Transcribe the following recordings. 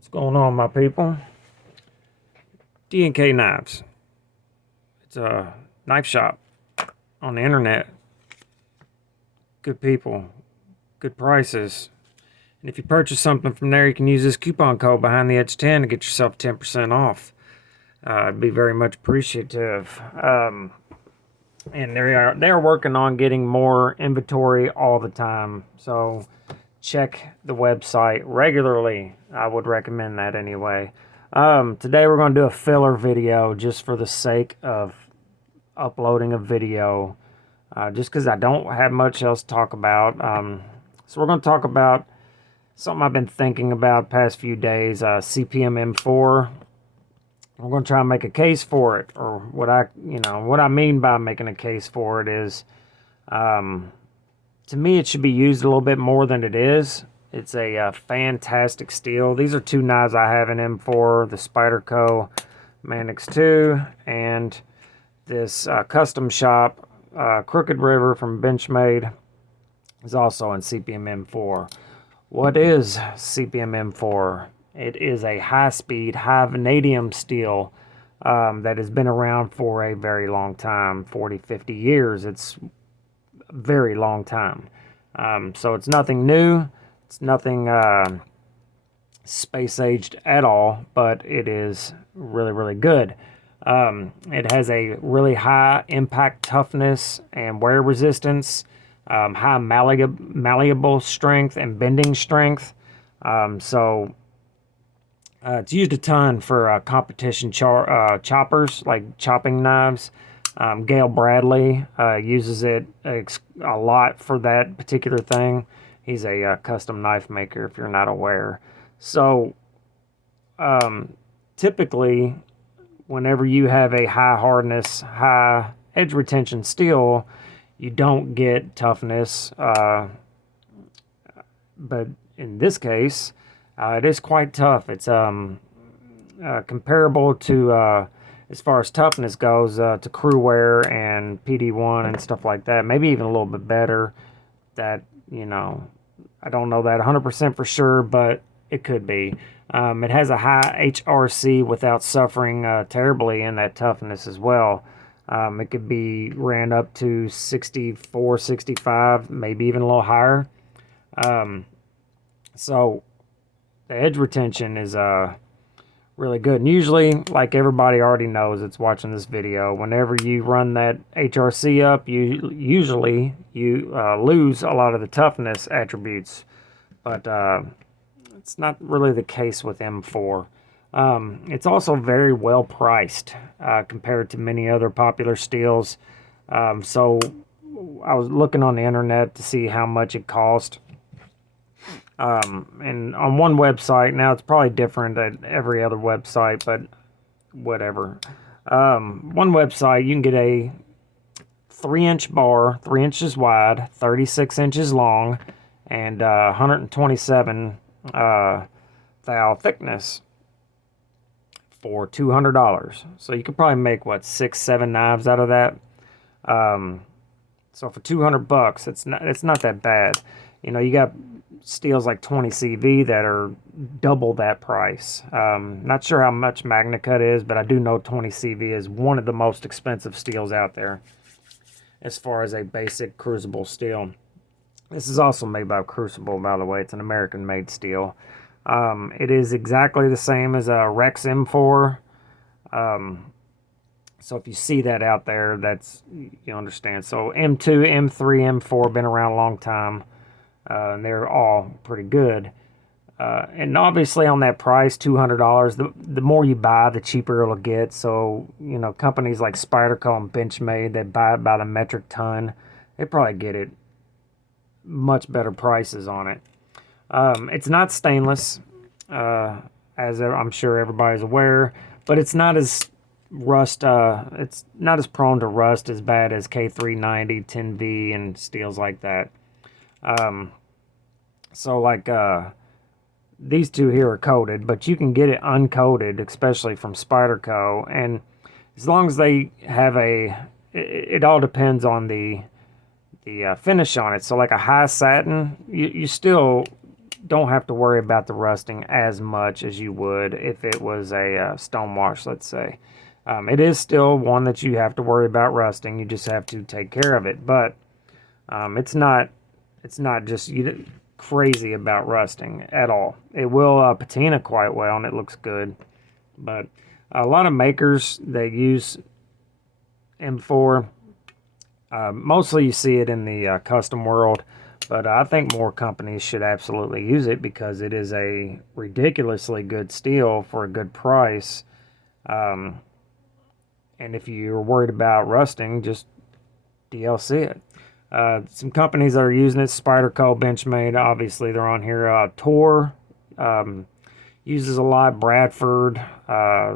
What's going on, my people? DNK Knives. It's a knife shop on the internet. Good people, good prices. And if you purchase something from there, you can use this coupon code behind the edge 10 to get yourself 10% off. I'd be very much appreciative. And they are working on getting more inventory all the time. So check the website regularly. I would recommend that anyway. Today we're going to do a filler video just for the sake of uploading a video, just because I don't have much else to talk about. So we're going to talk about something I've been thinking about past few days, cpm-m4. We're going to try and make a case for it, or what I mean by making a case for it is, to me, it should be used a little bit more than it is. It's a fantastic steel. These are two knives I have in M4, the Spyderco Manix 2, and this custom shop, Crooked River from Benchmade, is also in cpm-m4. What is cpm-m4? It is a high-speed, high vanadium steel that has been around for a very long time, 40, 50 years. It's a very long time. So it's nothing new. It's nothing space-aged at all, but it is really, really good. It has a really high impact toughness and wear resistance, high malleable strength and bending strength. So it's used a ton for competition choppers, like chopping knives. Gail Bradley uses it a lot for that particular thing. He's a custom knife maker, if you're not aware. So typically, whenever you have a high hardness, high edge retention steel, you don't get toughness. But in this case, it is quite tough. It's comparable to, as far as toughness goes, to Crewwear and PD1 and stuff like that. Maybe even a little bit better. That, I don't know that 100% for sure, but it could be. It has a high HRC without suffering terribly in that toughness as well. It could be ran up to 64, 65, maybe even a little higher. So the edge retention is really good. And usually, like everybody already knows that's watching this video, whenever you run that HRC up, you usually lose a lot of the toughness attributes. But it's not really the case with M4. It's also very well priced compared to many other popular steels. So I was looking on the internet to see how much it cost. And on one website, now it's probably different at every other website, but whatever. One website, you can get a 3-inch bar, 3 inches wide, 36 inches long, and 127 thou thickness for $200. So you could probably make, what, 6-7 knives out of that. So for $200, it's not that bad. You got steels like 20 CV that are double that price. Not sure how much MagnaCut is, but I do know 20 CV is one of the most expensive steels out there as far as a basic crucible steel. This is also made by Crucible, by the way. It's an American-made steel. It is exactly the same as a Rex M4. So if you see that out there, you understand. So M2, M3, M4 been around a long time. And they're all pretty good. And obviously on that price, $200, the more you buy, the cheaper it'll get. So, companies like Spyderco and Benchmade that buy it by the metric ton, they probably get it much better prices on it. It's not stainless, as I'm sure everybody's aware, but it's not as it's not as prone to rust as bad as K390, 10V, and steels like that. So like these two here are coated, but you can get it uncoated, especially from Spyderco, and as long as they have it all depends on the finish on it. So like a high satin, you still don't have to worry about the rusting as much as you would if it was a stone wash, let's say. It is still one that you have to worry about rusting. You just have to take care of it, but it's not just crazy about rusting at all. It will patina quite well, and it looks good. But a lot of makers, they use M4. Mostly you see it in the custom world, but I think more companies should absolutely use it because it is a ridiculously good steel for a good price. And if you're worried about rusting, just DLC it. Some companies that are using it: Spyderco, Benchmade, obviously they're on here. Tor uses a lot. Bradford,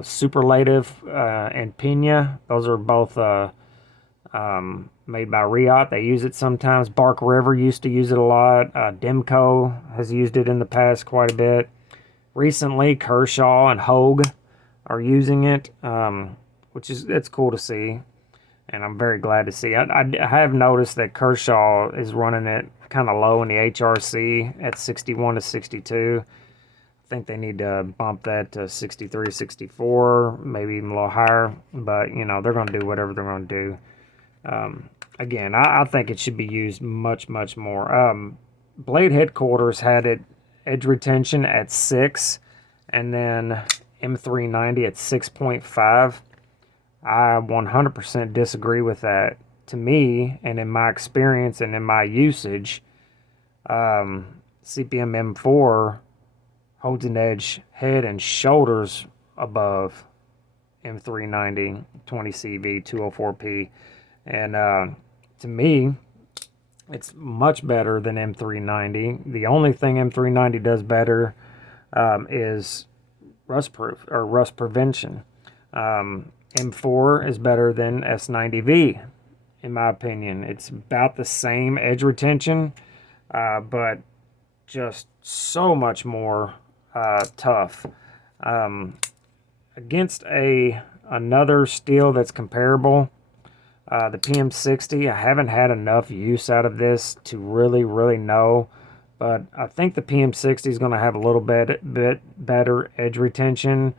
Superlative, and Pena. Those are both made by Reackon. They use it sometimes. Bark River used to use it a lot. Demko has used it in the past quite a bit. Recently, Kershaw and Hogue are using it, which is, it's cool to see, and I'm very glad to see. I have noticed that Kershaw is running it kind of low in the HRC at 61 to 62. I think they need to bump that to 63, 64, maybe even a little higher, but you know, they're going to do whatever they're going to do. Again, I think it should be used much, much more. Blade Headquarters had it edge retention at 6, and then M390 at 6.5. I 100% disagree with that. To me, and in my experience and in my usage, cpm-m4 holds an edge head and shoulders above M390 20CV 204P. And to me, it's much better than M390. The only thing M390 does better is rust proof or rust prevention. M4 is better than S90V, in my opinion. It's about the same edge retention, but just so much more tough. Against another steel that's comparable, the PM60, I haven't had enough use out of this to really know, but I think the PM60 is going to have a little bit better edge retention,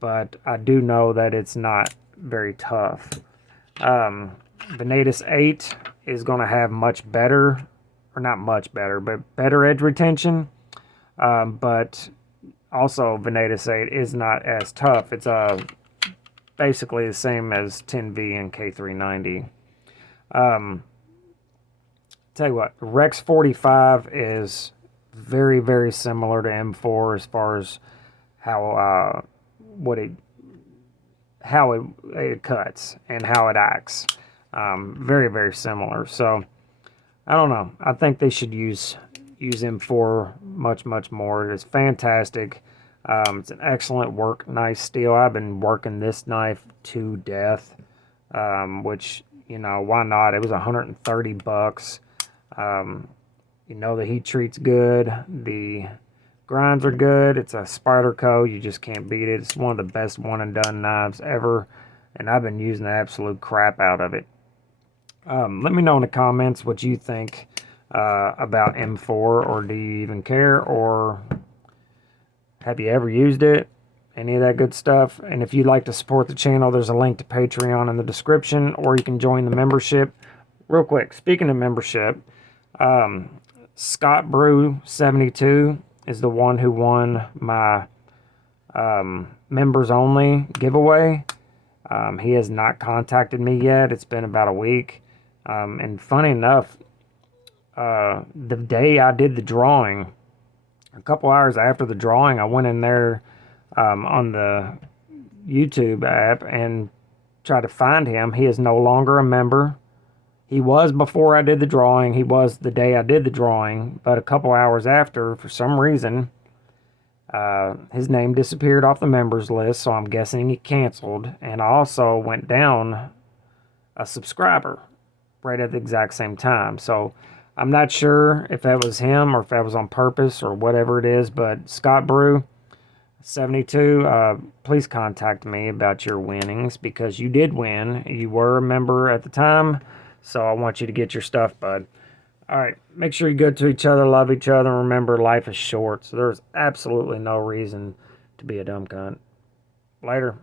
but I do know that it's not very tough. Venatus 8 is going to have much better, or not much better, but better edge retention, but also Venatus 8 is not as tough. It's basically the same as 10V and K390. Tell you what, Rex 45 is very similar to M4 as far as how it cuts and how it acts. Very similar. So I don't know. I think they should use M4 much more. It is fantastic. It's an excellent work knife steel. I've been working this knife to death, which, you know, why not? It was $130. You know, the heat treat's good. The grinds are good. It's a Spyderco. You just can't beat it. It's one of the best one and done knives ever, and I've been using the absolute crap out of it. Let me know in the comments what you think about M4, or do you even care, or have you ever used it? Any of that good stuff. And if you'd like to support the channel, there's a link to Patreon in the description, or you can join the membership. Real quick, speaking of membership, Scott Brew 72 is the one who won my members only giveaway. He has not contacted me yet. It's been about a week. And funny enough, the day I did the drawing, a couple hours after the drawing, I went in there on the YouTube app and tried to find him. He is no longer a member. He was before I did the drawing. He was the day I did the drawing. But a couple hours after, for some reason, his name disappeared off the members list, so I'm guessing he canceled. And I also went down a subscriber right at the exact same time. So I'm not sure if that was him or if that was on purpose or whatever it is, but Scott Brew 72, please contact me about your winnings, because you did win. You were a member at the time, so I want you to get your stuff, bud. All right. Make sure you good to each other, love each other, and remember life is short. So there's absolutely no reason to be a dumb cunt. Later.